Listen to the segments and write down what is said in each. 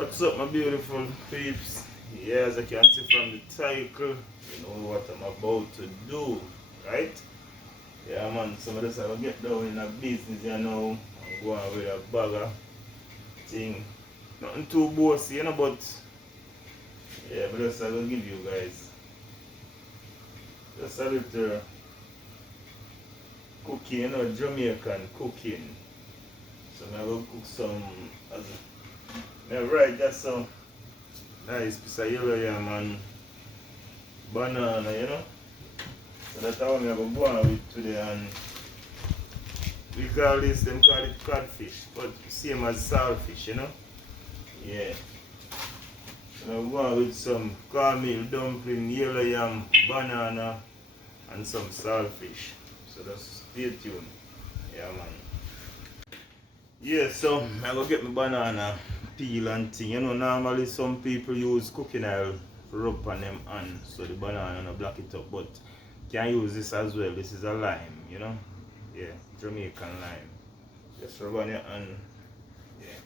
What's up, my beautiful peeps? Yeah, as you can see from the title, you know what I'm about to do, right? Yeah, man, some of this I will get down in a business, you know. I'm going with a bagger thing. Nothing too bossy, you know, but yeah, but just I will give you guys just a little cooking, you know, Jamaican cooking. So I will cook some, right, that's some nice piece of yellow yam and banana, you know. So that's how I'm going to go on with today. And we call this, them call it codfish, but same as saltfish, you know. Yeah. So I'm going with some cornmeal dumpling, yellow yam, banana, and some saltfish. So just stay tuned. Yeah, man. Yeah, so I'm going to get my banana peel and thing. You know, normally some people use cooking oil to rub on them hands so the banana don't block it up, but you can use this as well. This is a lime, you know. Yeah, Jamaican lime. Just rub on your hand. Yeah.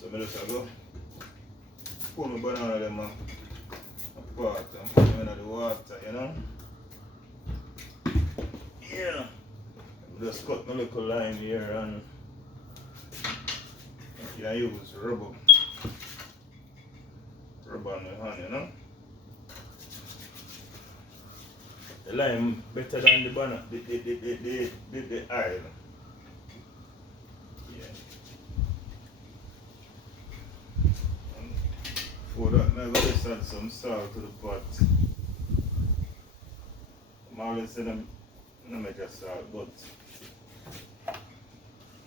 So I just go pull my banana them apart and put them in the water, you know. Yeah. Just cut my little lime here and I use rub on my hand, you know. The lime better than the banana, the oil. Yeah. And for that, I'm going to just add some salt to the pot. I'm always saying I'm not major salt, but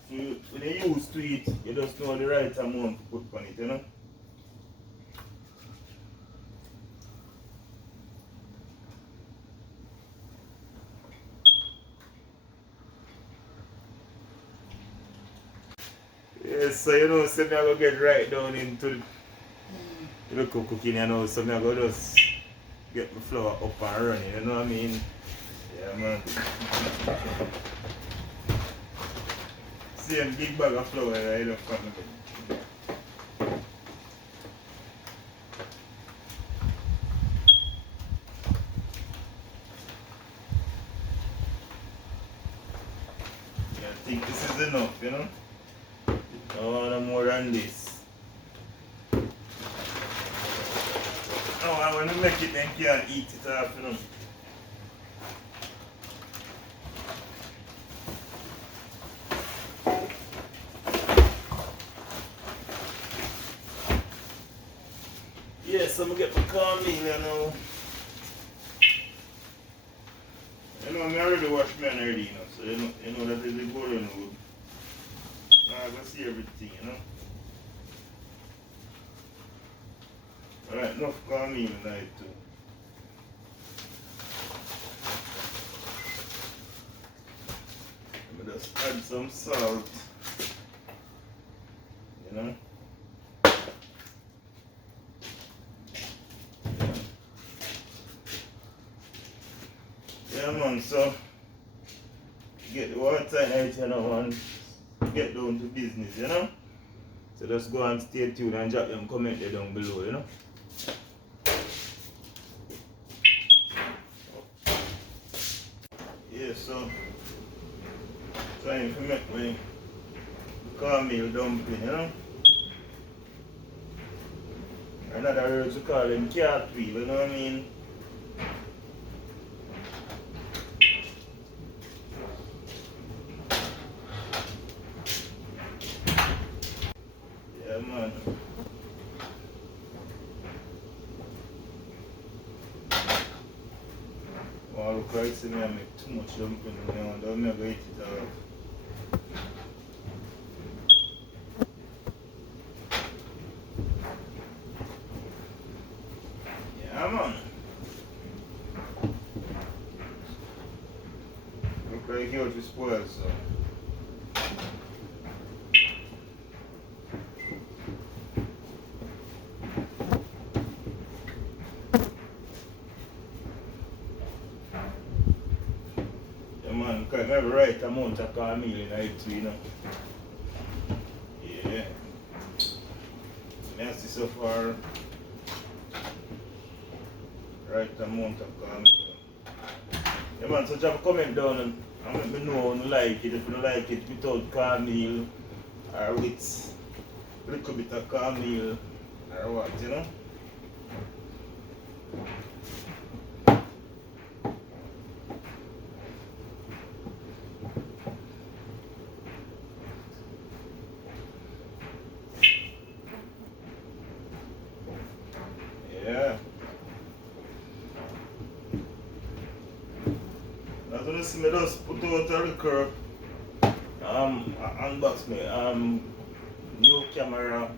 when you're used to it, you just know the right amount to put on it, you know. Yes, so you know, so I'm going to get right down into the cooking, you know, so I'm going to just get the flour up and running, you know what I mean? Yeah, man. Same big bag of flour right up front of it. Yeah, I think this is enough, you know? I want more than this. No, I want to make it and can't eat it off, you know? Yes, I'm going to get my cornmeal, you know. You know, I already washed mine already, you know, so you know that is the golden wood. Now I can see everything, you know. Alright, enough cornmeal in it too. Let me just add some salt, you know. Yeah, man, so get the water in it, you know, and get down to business, you know. So just go and stay tuned and drop them comment there down below, you know. Yeah, so trying to make my cornmeal dumpling, you know. Another word to call them cartwheel, you know what I mean? Yeah, man. Well, look like see me I make too much dumpling now, don't make eat it all. Yeah, man. Look like yours is spoiled, so. Yeah, man, because I have the right amount of cornmeal in it too, you know. Yeah. Merci so far. Right amount of cornmeal. Yeah man, so drop a comment down and let me know if you like it. If you don't like it without cornmeal or with a little bit of cornmeal or what, you know? Yeah. That's what I see me just put out a record. Unbox me. New camera.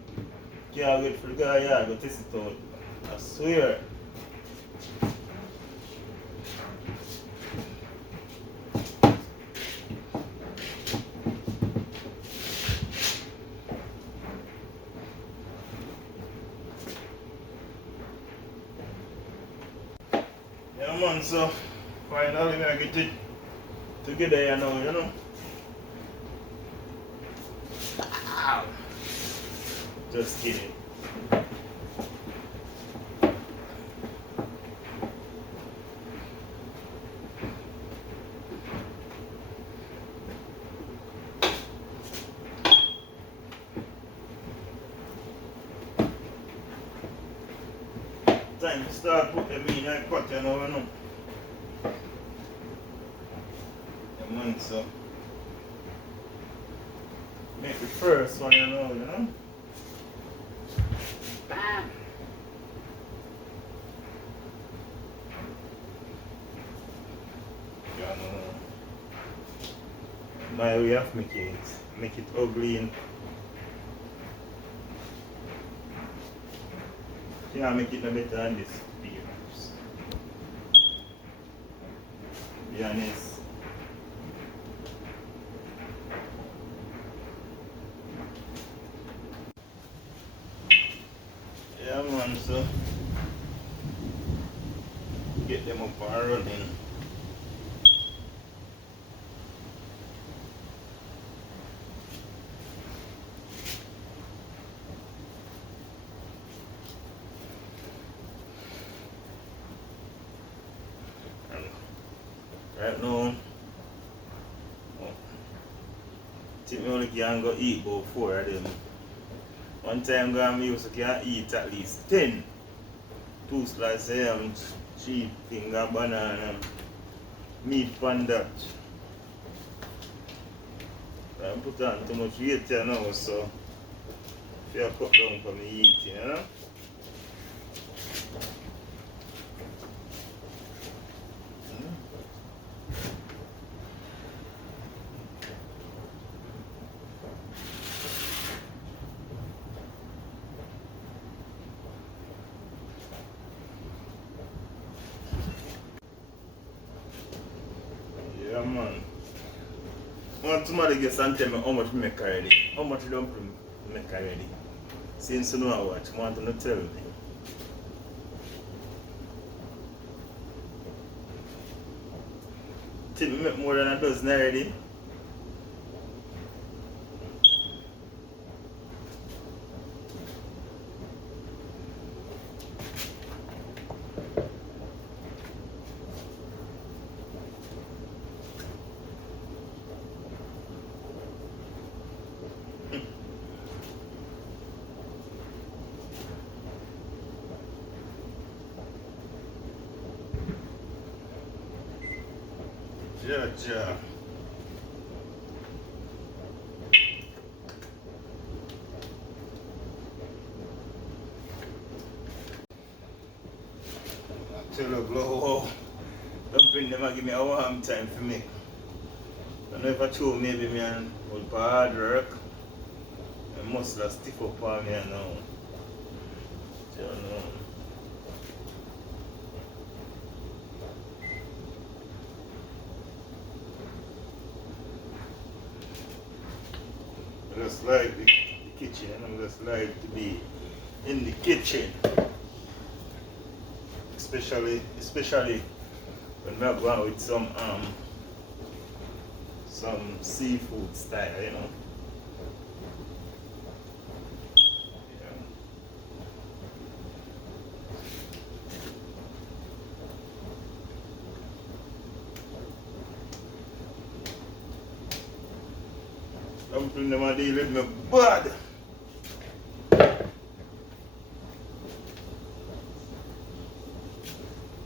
Can't wait for the guy, yeah, go test it out. I swear. Yeah man, so finally I get it together you know. Ow. Just kidding. Time to start putting them in that pot, you know. Yeah man, so make the first one, you know. Bam. Yeah, no. My way of making it. Make it ugly and can't make it no better than this papers. Be honest. Yeah man, so get them up and running. Right now, I think I only can go eat about 4 of them. One time I used to can eat at least 10. 2 slices of cheap finger banana, meat pan that. I put on too much weight here now, so if you cut down for me eating, you know? Yeah man. I want somebody to get and tell me how much I make already. How much dumpling I make already. Since you know how much, I want them to tell me. Think I make more than a dozen already. Ja. Tell you, blow. Dumpling them give me a warm time for me. I don't know if I show maybe me and would hard work. My muscle stiff up on me now. You know. I just like the kitchen. I just like to be in the kitchen. Especially when we are going with some seafood style, you know. Dumpling them a deal with me bad.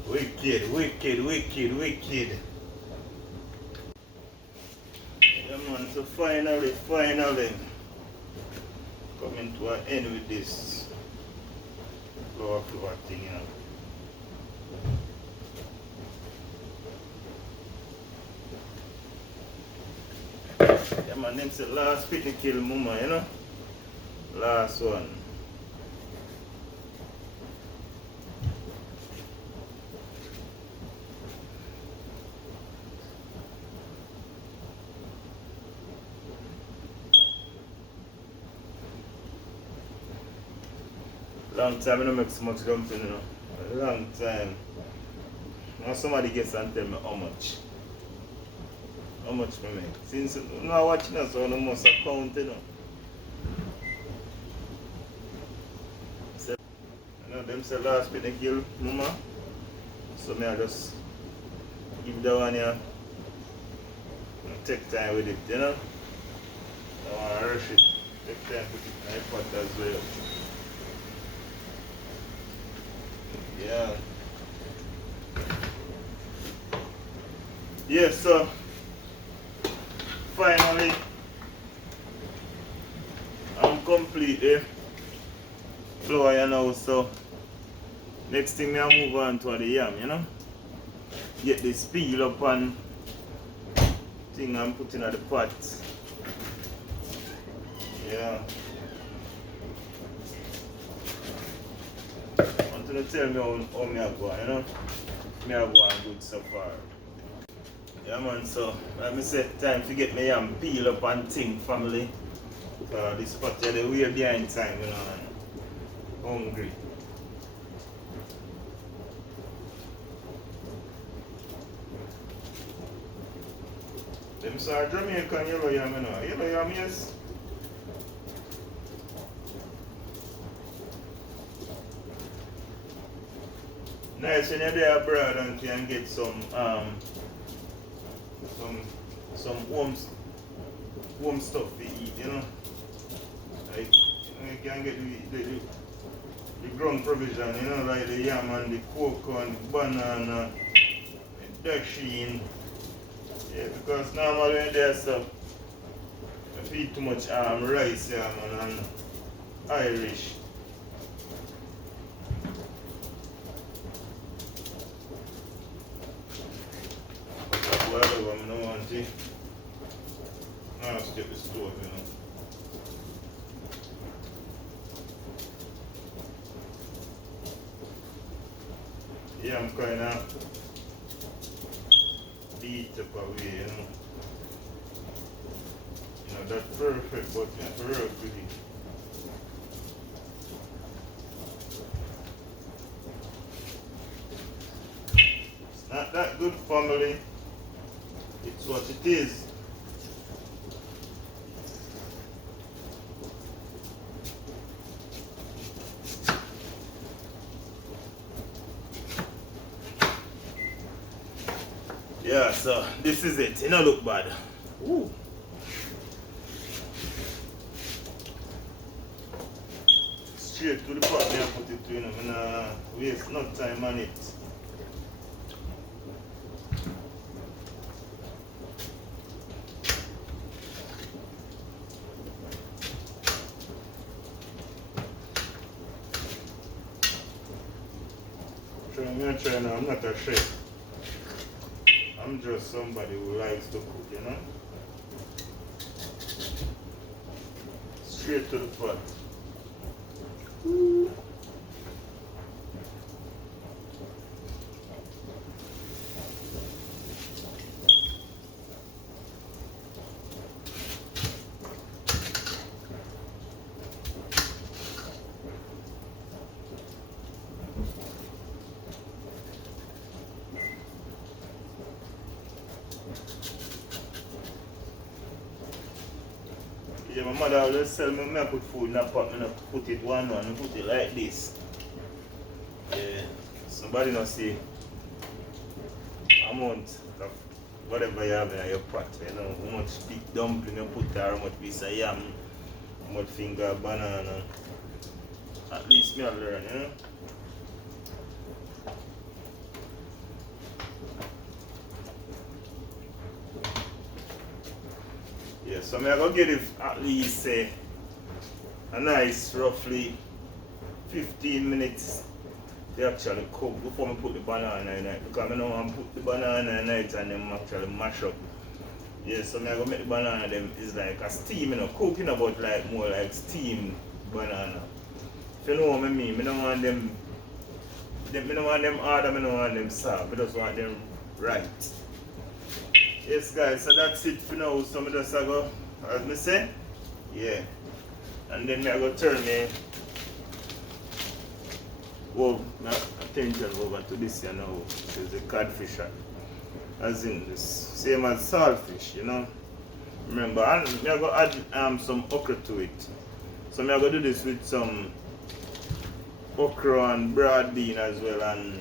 Wicked, wicked, wicked, wicked. Yeah man, so finally, coming to an end with this flower thing, you know. Yeah man, them say last picnic kill mama, you know. Last one. Long time I don't make so much dumpling, you know. A long time. Now somebody gets and tell me how much. How much I make. Since I'm not watching us, so I must account, you know. So, you know, them say last bit they kill mama. So me I just give that one here and take time with it, you know. I want to rush it. Take time put it in my pot as well. Yeah. Yes, so finally I'm complete flour, you know, so next thing me I move on to the yam, you know. Get this peel up and thing I'm putting at the pot. Yeah. Want to tell me how me I go, you know. Me I go on good so far. Yeah man, so like I said, time to get me yam peel up and thing, family. This pot here, the way behind time, you know, and hungry. Them say Jamaican yellow yam, you know. Yellow yam, yes. Nice when you're there abroad and can get some warm stuff to eat, you know. Like you can get the ground provision, you know, like the yam and the cocoa and the banana, the dasheen. Yeah, because normally when there's stuff, I feed too much rice, yeah, man, and Irish. Whatever, I don't want to. I'll skip the stove, you know. Yeah, I'm kind of beat up away, you know. You know, that's perfect, but you have to work with it. It's not that good, family. It's what it is. Yeah, so this is it. It don't look bad. Ooh. Straight to the pot there, put it to, you know, I'm not waste no time on it. I'm not a chef. I'm just somebody who likes to cook, you know. Straight to the pot. Yeah, my mother always tell me I put food in a pot, I put it one, put it like this. Yeah, somebody not see amount of whatever you have in your pot, you know, how much big dumpling you put there, how much piece of yam, how much finger banana. At least me I learn, you know. Yeah, so I'm gonna get it at least say a nice roughly 15 minutes to actually cook before I put the banana in it, because I don't want to put the banana in it and then actually mash up. Yeah, so I'm gonna make the banana them is like a steam, you know, cooking about like more like steamed banana. If you know what I mean, I don't want them I don't want them hard, I don't want them soft, I just want them right. Yes guys, so that's it for now. So I just go, as I say, yeah. And then I go turn my attention over to this here now, which is the codfish. As in this, same as saltfish, you know. Remember, and I'm going to add some okra to it. So I'm going to do this with some okra and broad bean as well, and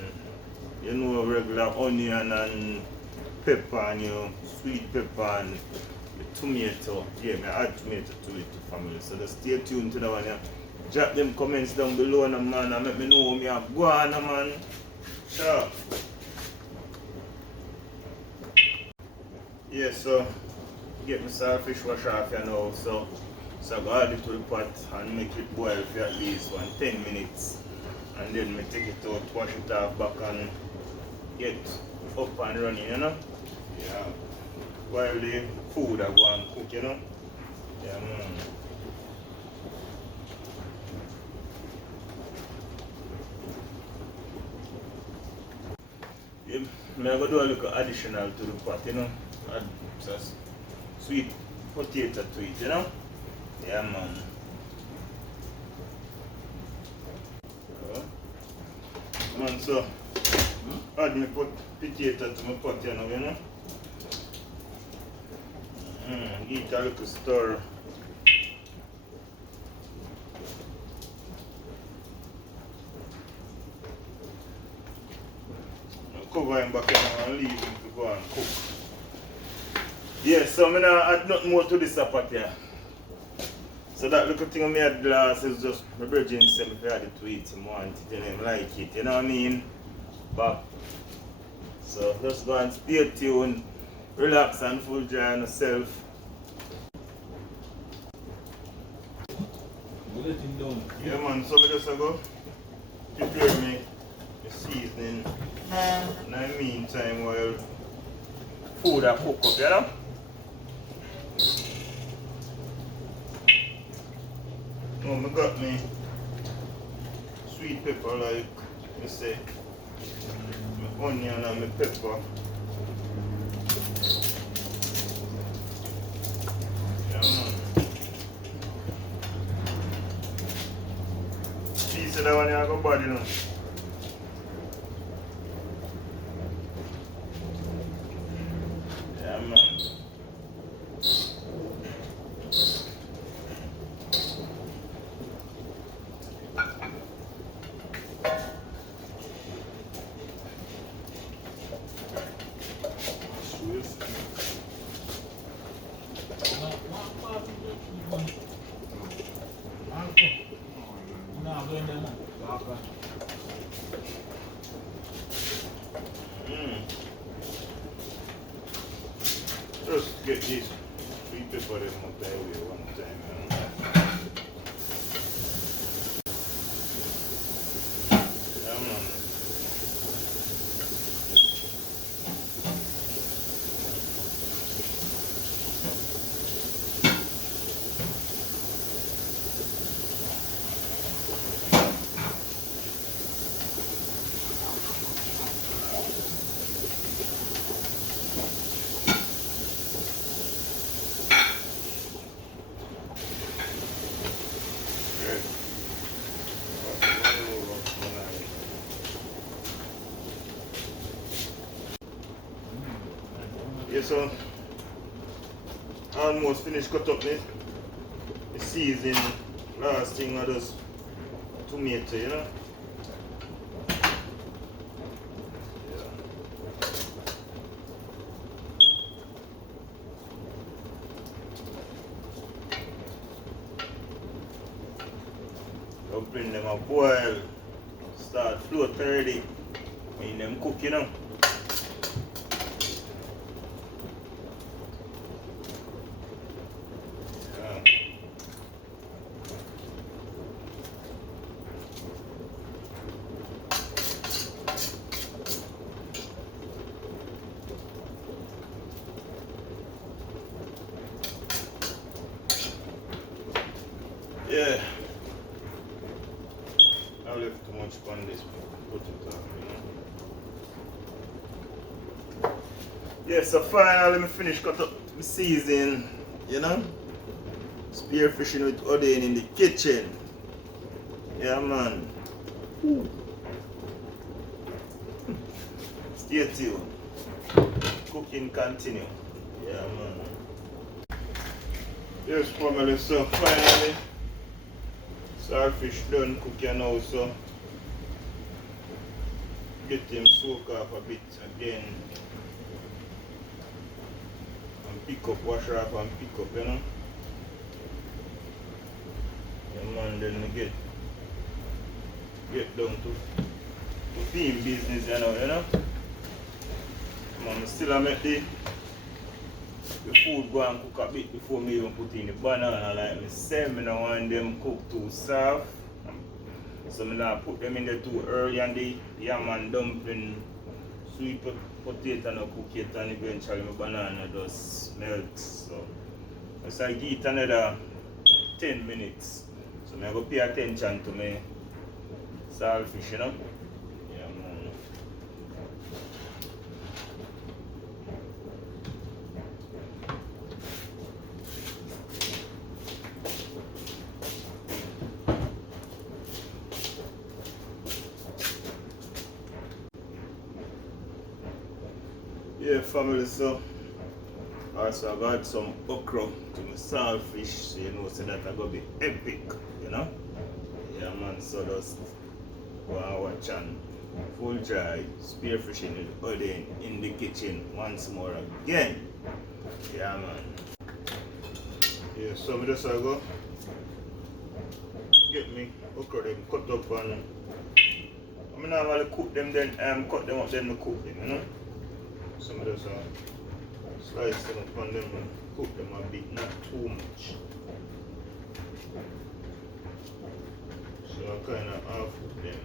you know, regular onion and pepper and your sweet pepper and the tomato. Yeah, I add tomato to it, family. So just stay tuned to that one. Yeah. Drop them comments down below, man, and let me know me have go on, man. Sure. Yeah, so get my saltfish wash off here now. So I go add it to the pot and make it boil for at least 10 minutes. And then I take it out, wash it off back and get up and running, you know? Yeah. While the food I go and cook, you know? Yeah, man. Yeah, I'm going to do a little additional to the pot, you know? Add some sweet potato to it, you know? Yeah, man. Man, so add me potato to my pot, you know? Give it a little stir. Cover him back and leave him to go and cook. Yeah, so I'm going to add nothing more to this pot here. So that little thing I made last is just my virgin said if I had to eat him want it and him like it, you know what I mean? But so just go and stay tuned, relax and full dry on yourself. Yeah man, so I just go prepare me the seasoning in the meantime while food I cook up, you know? Oh, I got me sweet pepper, like I say, my onion and my pepper. Yeah, man. Piece of that one, I go bad, you know. Yeah, man. Just get this sweet pepper them up there with one time. Yeah, man. Yeah, so almost finished cut up the season. Last thing I just tomato, you know. Yeah. Dumpling them a boil, start float already. When them cook, you know. Yeah. I left too much on this, put it up, you know. Yeah, so finally me finish cut up the season, you know. Spearfishing with Odane in the kitchen. Yeah man. Stay tuned. Cooking continue. Yeah man. Yes family, so finally Saltfish done cooking now, so get him soak off a bit again and pick up, wash off and pick up, you know. Yeah man, then we get down to theme business, you know. Man, still make the food go and cook a bit before me even put in the banana. Like me say, I don't want them cook too soft. So I don't put them in there too early, and the yam and dumpling, sweet potato no cook it, and eventually my banana just melts. So I give it another 10 minutes. So I go pay attention to my saltfish, you know. Yeah man. Yeah family, so also I got some okra to my saltfish, so you know, so that I gonna be epic, you know. Yeah man, so just go and watch and full dry spearfishing with Odane in the kitchen once more again. Yeah man. Yeah, so I just go get me okra them cut up, and I normally cook them, then cut them up, then I cook them, you know. So I just slice them up on them and cook them a bit, not too much. So I kind of half cook them.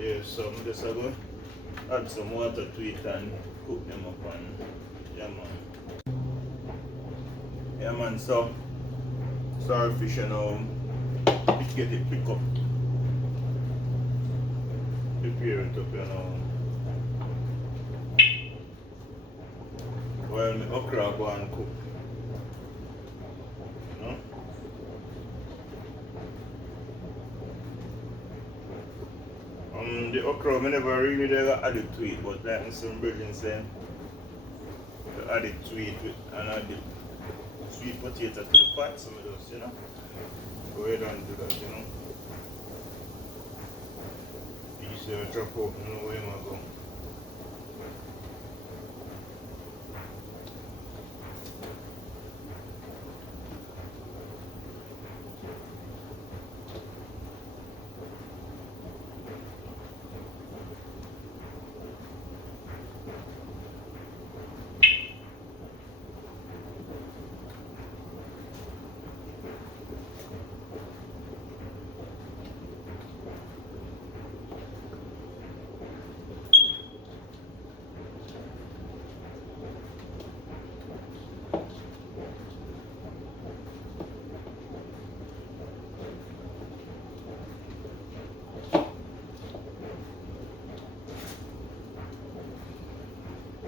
Yeah, so I'm just going to add some water to it and cook them up, and yeah man. Yeah man, so saltfish, you know, get it pick up. Prepare it up, you know. While my okra go and cook. You know? The okra, I never really add it to it, but like some brethren say, to add it to it and add the sweet potato to the pot, some of those, you know. Go ahead and do that, you know. You see a chop up, you know where you want to go.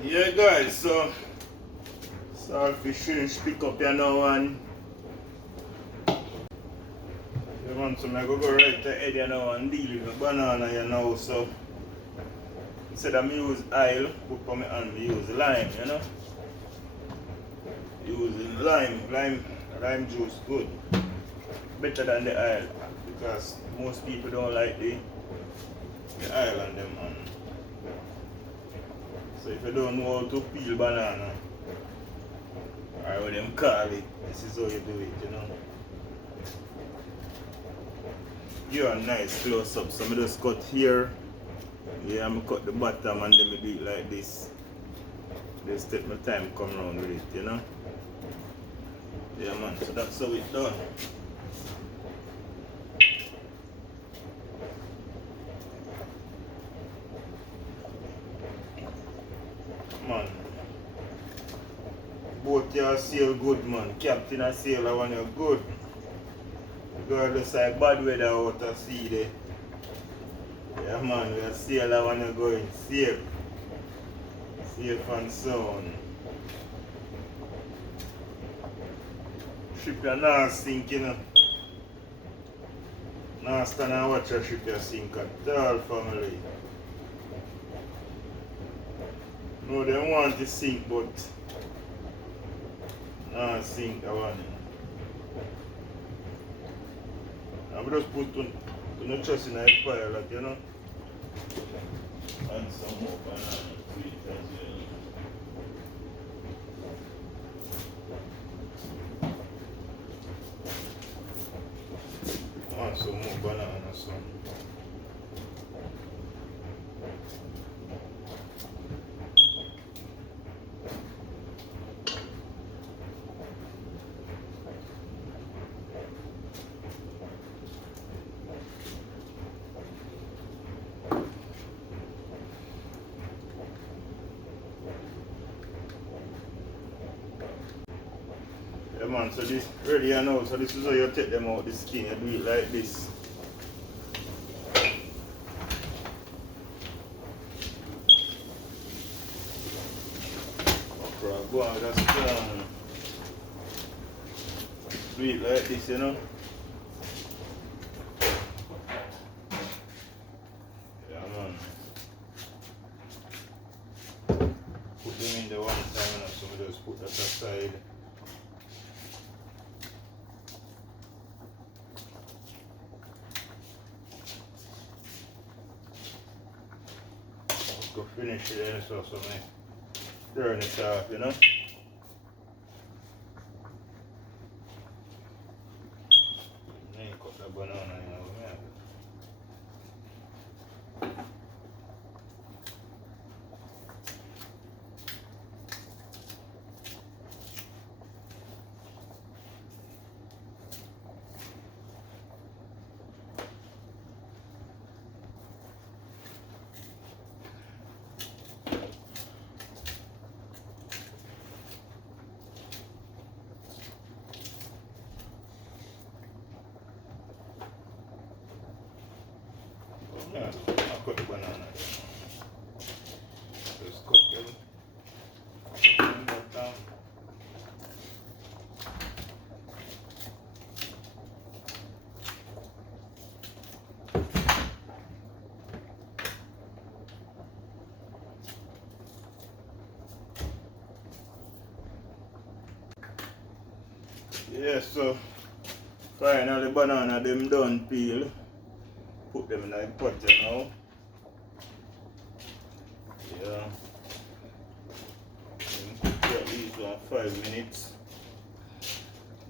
Yeah guys, so saltfish finish pick up here now, and you want to go right ahead here now and deal with the banana here now. So instead of me use oil, put on my hand, me use lime, you know. Using lime juice good. Better than the oil, because most people don't like the oil on them, and so if you don't know how to peel banana, or what them call it. This is how you do it, you know. You're a nice close up. So I just cut here. Yeah, I'm cut the bottom and then I do it like this. Just take my time come around with it, you know. Yeah man, so that's how it's done. Man. Boat you sail good man. Captain a sail I want you good. Regardless of bad weather out at sea there. Yeah man, we are sail I want you going safe. Safe and sound. Ship you not sink, you know. Not stand and watch a ship you sink at all, family. No, they want to sink, but not sink, I want it. I'm just put to no trust in a pilot, you know. And some more banana to it as well. And some more banana, so. Yeah man, so this ready and out, so this is how you take them out the skin, you do it like this. Okra, go on with that spoon. Do it like this, you know. Yeah man. Put them in the one time, you know, so we just put that aside. Go finish it and so I turn it off, you know. Then you cut the banana, you know. Yeah, I'll cut the banana. Just cut them. Bring that down. Yeah, so finally banana them done peel. Put them in the pot, you know. Yeah. And cook it at least 5 minutes.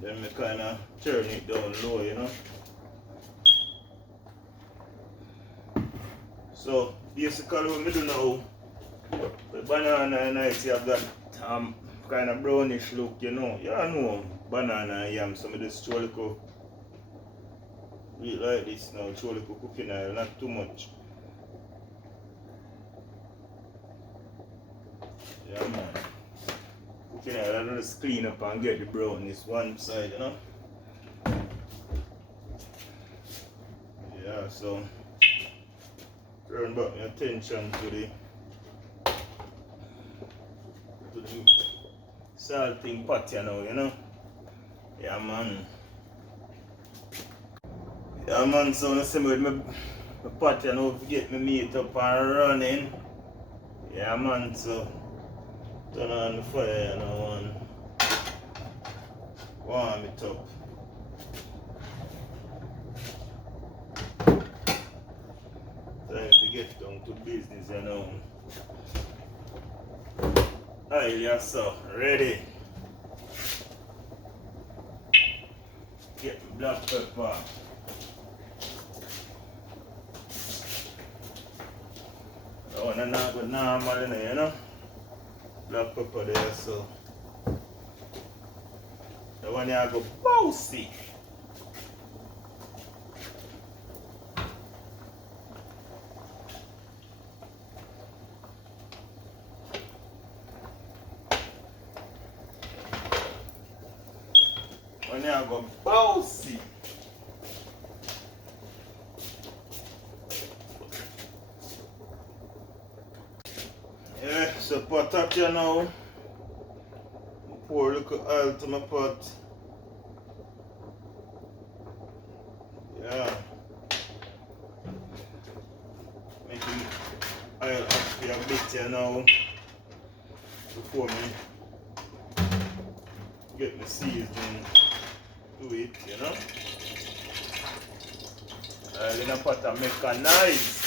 Then we kinda turn it down low, you know. So basically what we do now, the banana and ice have that kinda brownish look, you know. You know banana and yam, so I just throw a little like this now, throw a little cooking oil, not too much. Yeah man. Cooking oil, I just clean up and get the brownish one side, you know. Yeah, so turn back my attention to the salting pot, you know. Yeah man. Yeah man, so I see with my pot, you know, get my meat up and running. Yeah man, so turn on the fire, you know, and warm it up. Time to get down to business, you know. Alright, yeah, so ready. black pepper. That one not good normal, you know. Black pepper there, so that one I go bouncy. When I go bouncy. Yeah, so potato now. Pour a little oil to my pot. Yeah. Making oil up for a bit here now. Before me get my seasoning to it, you know. Oil in a pot and make a nice.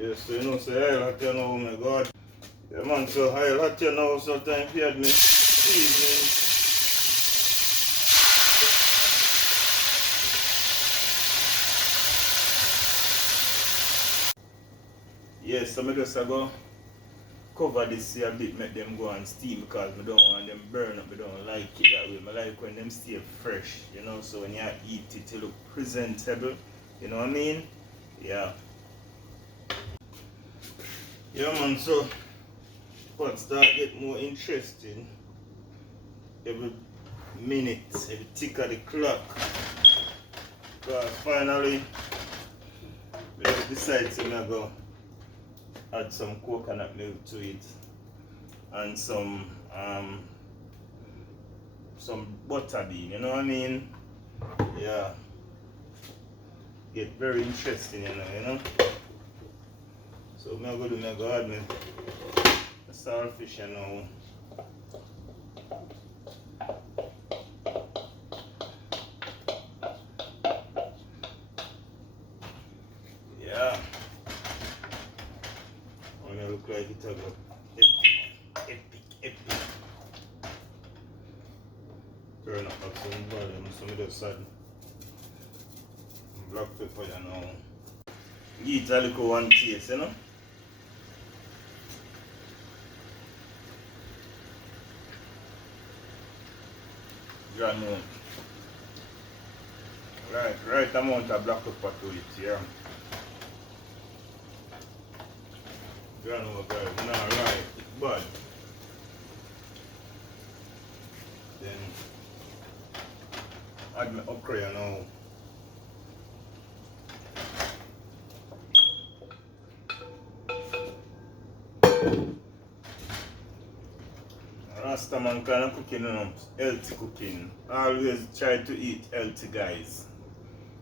Yes, so you know, so oil hot you now, oh my God. Yeah man, so oil hot you now, so time for me seasoning. Yes, so I just go cover this here a bit, make them go and steam because I don't want them burn up, I don't like it that way. I like when them stay fresh, you know, so when you eat it, it look presentable, you know what I mean? Yeah. Yeah man, so pot start get more interesting every minute, every tick of the clock. Because finally we decide to go add some coconut milk to it and some butter bean, you know what I mean? Yeah. Get very interesting, you know. So I'm going to go add the saltfish now. Yeah. And it look like it's a epic. Turn up some volume, some of the side. Black pepper, you know. Eat a little one taste, you know. Granule. Right amount of black pepper to it, yeah. Granule, guys, not right, but then add my okra now. Rasta man kind of cooking, you know, healthy cooking. Always try to eat healthy, guys.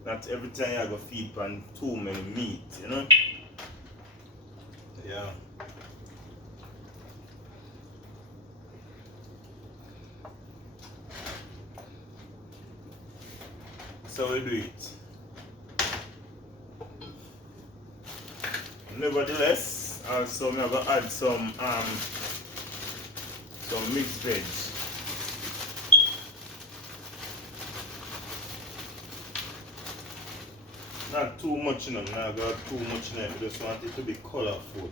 Not every time you go feed on too many meat, you know. Yeah. So we do it. Nevertheless, also I'm gonna add some mixed veg. Not too much, you know, not got too much in it. I just want it to be colorful.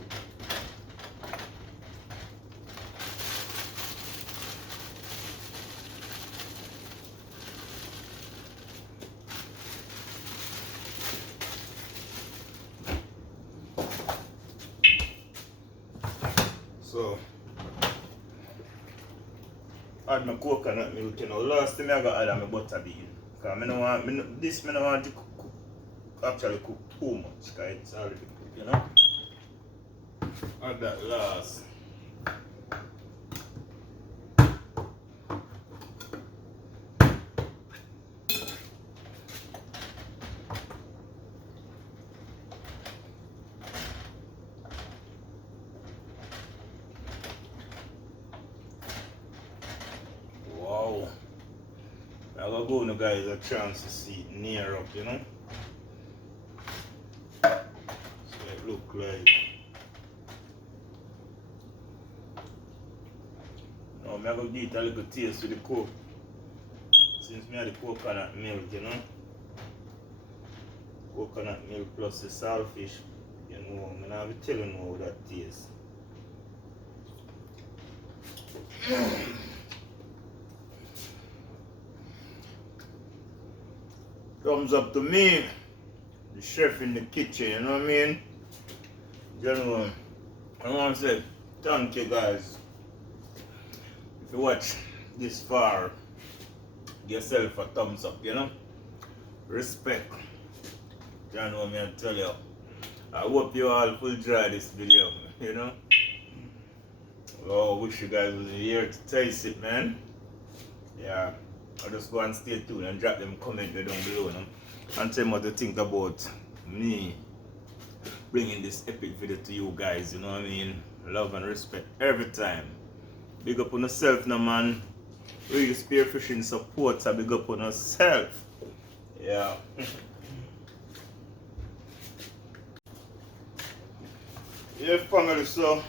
So add my coconut milk, you know. Last thing I got add my butter bean. Because I don't want to actually cook too much because it's already cooked, you know. Add that last. Wow. I'm gonna go now guys a chance to see it near up, you know. So it look like. Now I'm gonna give it a little taste with the coke. Since I have the coconut milk, you know. Coconut milk plus the saltfish, you know, I'm gonna be telling you how that tastes. Thumbs up to me, the chef in the kitchen, you know what I mean? Gentlemen, I want to say thank you guys. If you watch this far, give yourself a thumbs up, you know? Respect. You know what I tell you. I hope you all will enjoy this video, you know? Oh, wish you guys was here to taste it, man. Yeah. I'll just go and stay tuned and drop them comment down below, you know? And tell me what you think about me bringing this epic video to you guys, you know what I mean? Love and respect every time. Big up on yourself now, man. Really spearfishing support, so big up on yourself. Yeah. Yeah, family, so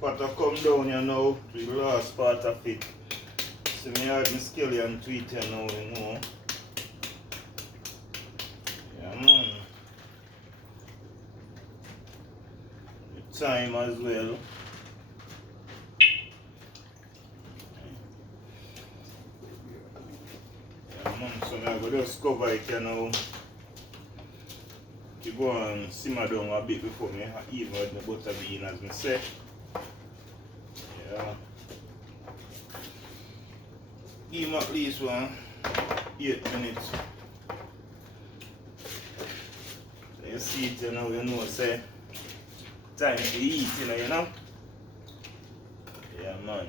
but I come down here now to the last part of it. So me had my skeleton tweet here now, you know. Yeah, man. The time as well. Yeah, man. So now I go just cover it here now. You go and simmer down a bit before me even add the butter bean as I say. Yeah. Give him at least 8 minutes. So you see it, you know, say time to eat, you know. Yeah, man.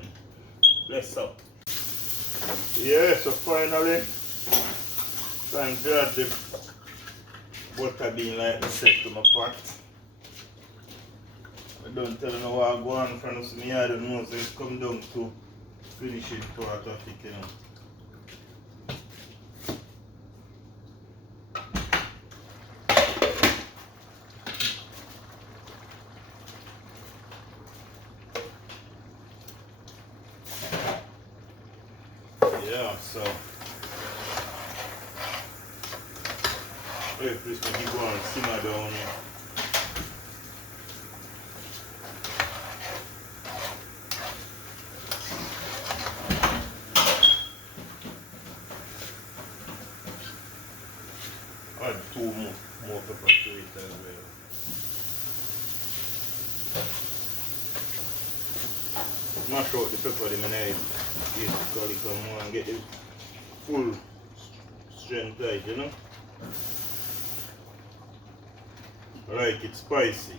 Bless up. Yeah, so finally, time to add the butter bean like I said to my pot. I don't tell you what I go on from us, me I don't know, so it's come down to finishing part of it, you know. Yeah, so wait, please when you go and simmer down. Add 2 more pepper to it as well. Mash out the pepper in my knife, get the garlic and more and get the full strength right, you know. I like it spicy.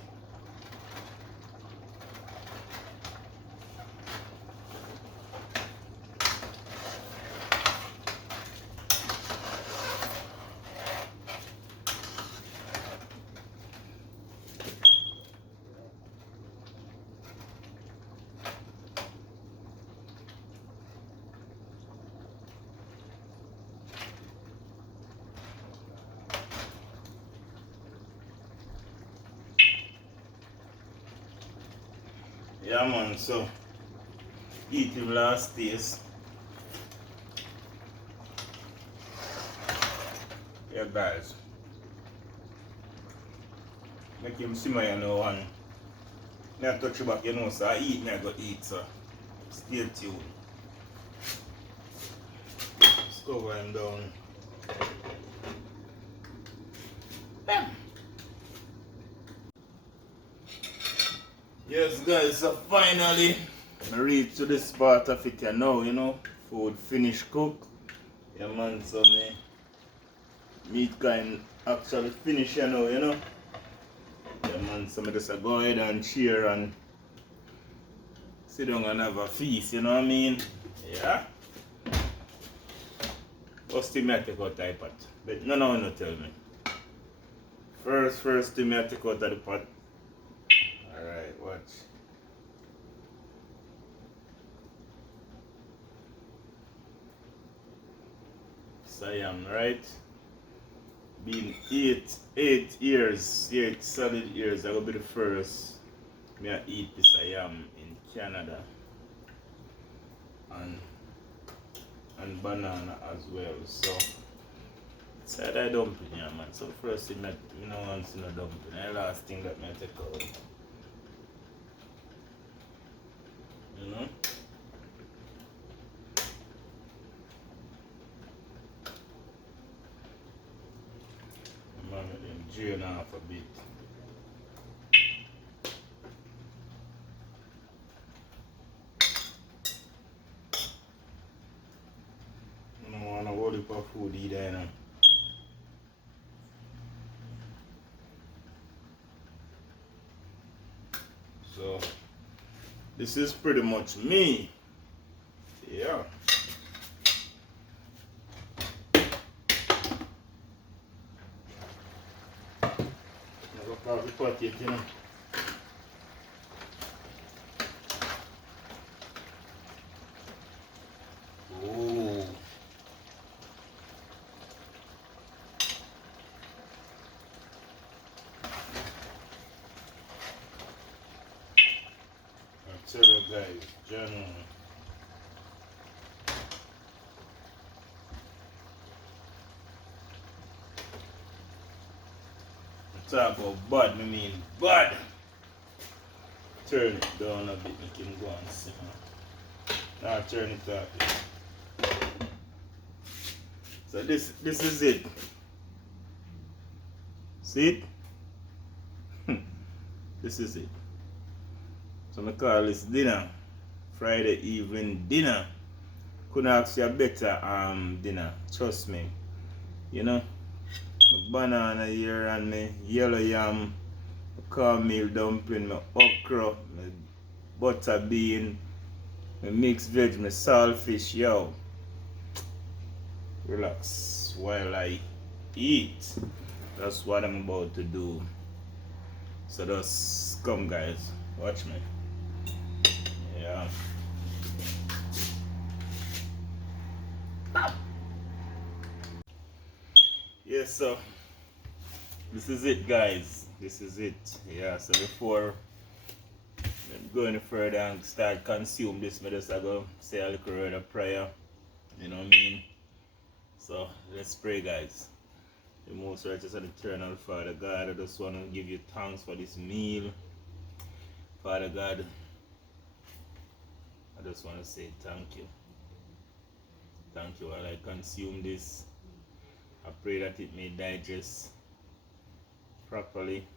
Yeah, man, so eat him last taste. Yeah, guys. Make him simmer, you know, and I touch you back, you know, so I eat, I go eat, so stay tuned. Just cover him down. Bam. Yes, guys, so finally I reached to this part of it now, you know, food finished cook. Yeah, man, so me meat kind actually finish you know, you know. Yeah man, some of this go ahead and cheer and sit down and have a feast, you know what I mean? Yeah. First thing I take out the pot. But no tell me. First thing I take out of the pot. Alright, watch. Siam, right? Been 8 years, 8 solid years. I will be the first me I eat this Siam in Canada. And banana as well. So it's either dumpling, yeah man. So first thing that you know want to know dumpling. The last thing that I take out. You know? Man, then drain off a bit. I don't want a whole heap of food either, you know. So this is pretty much me. Yeah. Never call the pot yet, you know. Oh. I tell you guys, John. Talk about bud, I mean bud. Turn it down a bit, you can go and see. Now turn it up. So this is it. See it? This is it. So I call this dinner. Friday evening dinner. Couldn't ask you a better dinner. Trust me. You know? My banana here and my yellow yam, my cornmeal dumpling, my okra, my butter bean, my mixed veg, my saltfish, yo. Relax while I eat. That's what I'm about to do. So just come guys, watch me. Yeah. Yes, so this is it guys. This is it. Yeah, so before I go any further and start consume this, I just go say a little word of prayer. You know what I mean? So let's pray guys. The most righteous and eternal Father God, I just want to give you thanks for this meal. Father God, I just want to say thank you. Thank you while I consume this. I pray that it may digest properly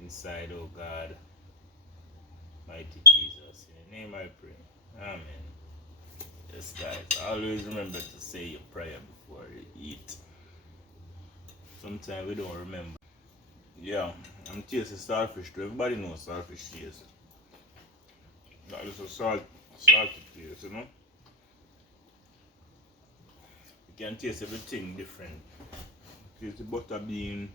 inside, oh God. Mighty Jesus. In your name I pray. Amen. Yes guys, always remember to say your prayer before you eat. Sometimes we don't remember. Yeah, I'm tasting saltfish too. Everybody knows saltfish taste. That is a salty taste, you know. You can taste everything different. Taste the butter bean.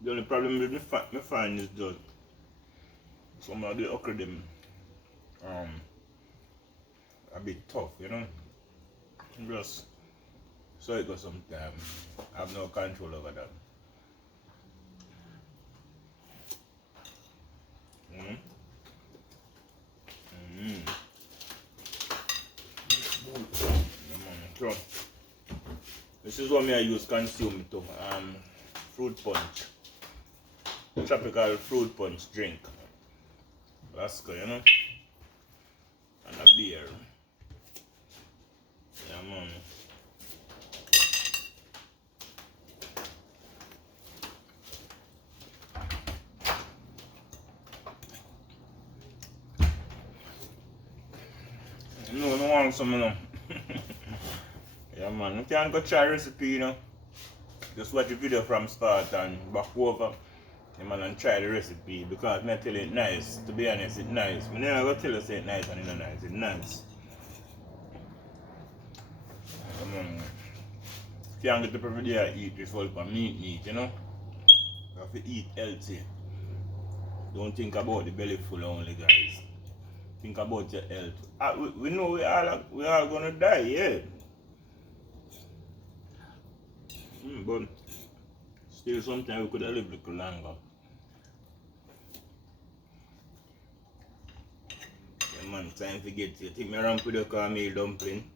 The only problem with me find is that some of the okra them a bit tough, you know. Just so it goes sometimes. I have no control over that. So this is what I use consume to fruit punch. Tropical fruit punch drink. Alaska, you know? And a beer. Yeah man. No want some, you know. Yeah man, you can go try recipe, you know. Just watch the video from start and back over. Yeah man, and try the recipe because I tell you it's nice. To be honest, it's nice. I never go tell you say it's nice and it's not nice. It's nice. If you can't get the every day eat this whole meat, you know. You have to eat healthy. Don't think about the belly full only, guys. Think about your health. We know we all gonna die, yeah. But still sometimes we could have lived a little longer. Yeah man, time to get you. Think me around with the caramel dumpling.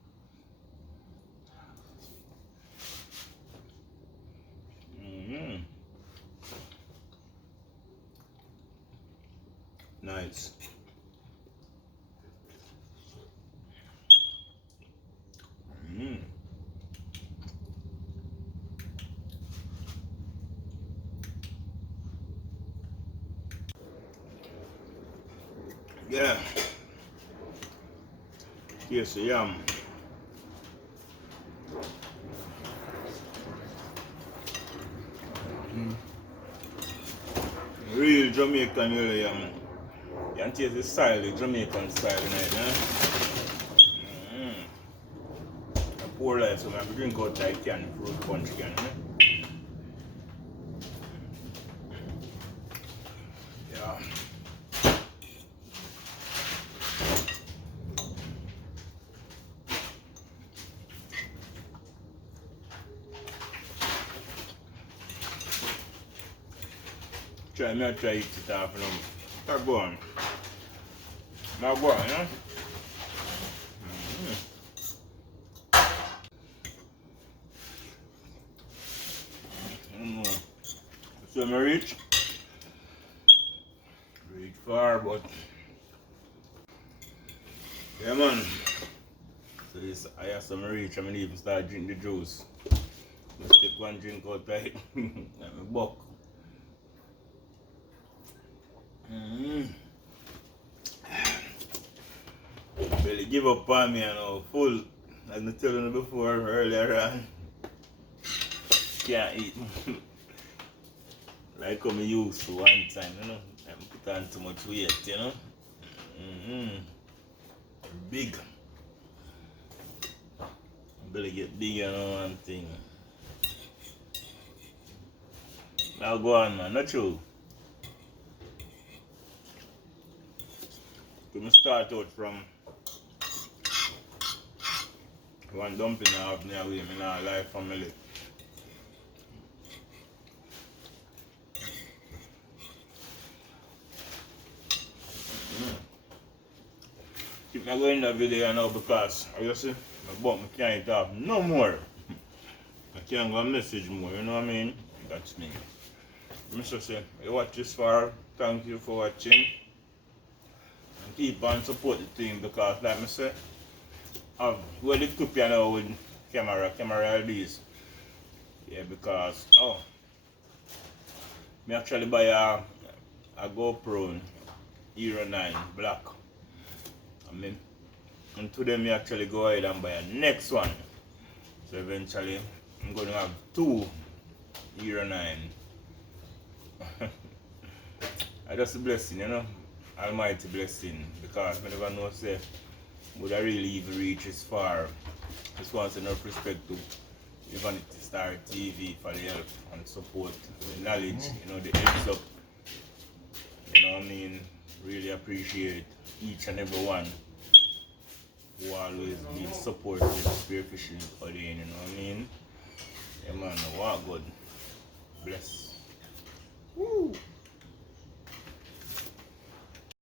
Nice. Yeah. Yes, yum. Real Jamaican yam. You can taste the style, the Jamaican style tonight, I pour life, so I have to drink out like can, fruit punch can, Yeah. Try eat it off now. Now go on. Now go on, you know? So I reach far, but yeah man. So this I have some reach, I'm gonna even start drinking the juice. Let's take one drink out right. Let me buck. Really give up on me, you know, full. Like I told you before earlier on. Can't eat. Like how I used to one time, you know. I put on too much weight, you know. Big. Belly get big, you know, one thing. Now go on, man, not true. We must start out from one dumpling I have near with me in our life family. Keep me going in the video now because you see, my butt can't talk no more. I can't go message more, you know what I mean? That's me. Mr. Say, you watch this far, thank you for watching. And keep on support the thing because like I say, I've well equipped you now with camera LEDs. Yeah, because me actually buy a GoPro Hero 9 black. And today me actually go ahead and buy a next one. So eventually I'm going to have two Hero 9. I just a blessing, you know, almighty blessing, because I never know say would I really even reach as far. Just want to know respect to Vanity Star TV for the help and support, the knowledge, you know, the heads up. You know what I mean? Really appreciate each and every one who always been supporting Spearfishing Odane, you know what I mean? Yeah man, walk good. Bless. Woo!